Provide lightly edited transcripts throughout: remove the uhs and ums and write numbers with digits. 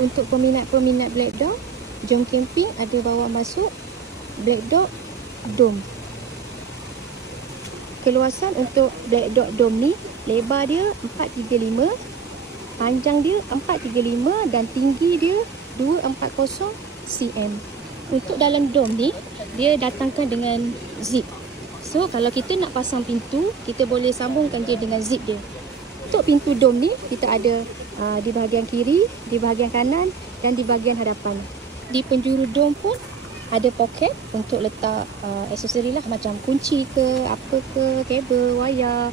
Untuk peminat-peminat Black Dog, jom camping ada bawa masuk Black Dog Dome. Keluasan untuk Black Dog Dome ni, lebar dia 435, panjang dia 435 dan tinggi dia 240 cm. Untuk dalam dome ni, dia datangkan dengan zip. So kalau kita nak pasang pintu, kita boleh sambungkan dia dengan zip dia. Untuk pintu dome ni, kita ada di bahagian kiri, di bahagian kanan dan di bahagian hadapan. Di penjuru dome pun ada poket untuk letak aksesori lah, macam kunci ke, apa ke, kabel, wayar,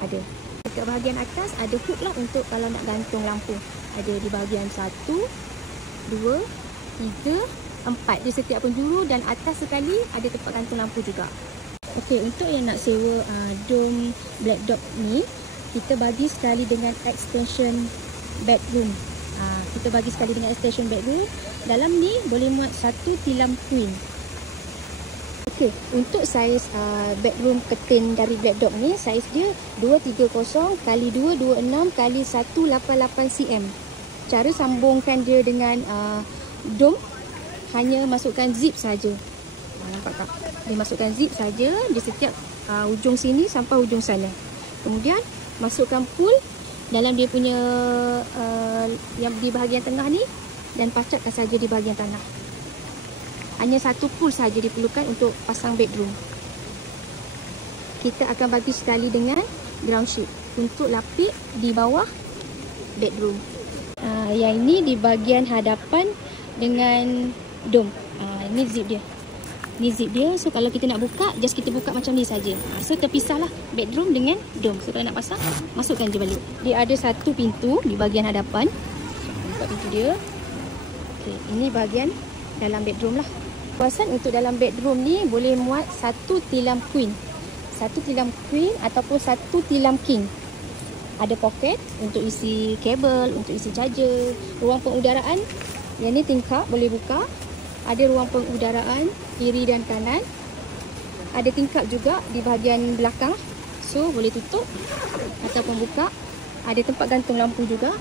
ada. Dekat bahagian atas ada hook lah untuk kalau nak gantung lampu. Ada di bahagian 1, 2, 3, 4 di setiap penjuru dan atas sekali ada tempat gantung lampu juga. Okey, untuk yang nak sewa dome Black Dog ni, kita bagi sekali dengan extension bedroom. Kita bagi sekali dengan extension bedroom. Dalam ni boleh muat 1 tilam queen. Okey, untuk saiz bedroom curtain dari Black Dog ni, saiz dia 230 x 226 x 188 cm. Cara sambungkan dia dengan dome hanya masukkan zip saja. Nampak tak? Dia masukkan zip saja di setiap ujung sini sampai ujung sana. Kemudian masukkan pull dalam dia punya yang di bahagian tengah ni dan pacatkan saja di bahagian tanah. Hanya satu pull saja diperlukan untuk pasang bedroom. Kita akan bagi sekali dengan ground sheet untuk lapik di bawah bedroom. Yang ini di bahagian hadapan dengan dome. Ini zip dia. Ni zip dia. So kalau kita nak buka, just kita buka macam ni saja. So terpisahlah bedroom dengan dome. So kalau nak pasang, masukkan je balik. Dia ada satu pintu di bahagian hadapan. Nampak pintu dia. Okey, ini bahagian dalam bedroom lah. Kuasaan untuk dalam bedroom ni boleh muat 1 tilam queen. 1 tilam queen ataupun 1 tilam king. Ada poket untuk isi kabel, untuk isi charger. Ruang pengudaraan, yang ni tingkap boleh buka. Ada ruang pengudaraan kiri dan kanan. Ada tingkap juga di bahagian belakang. So boleh tutup ataupun buka. Ada tempat gantung lampu juga.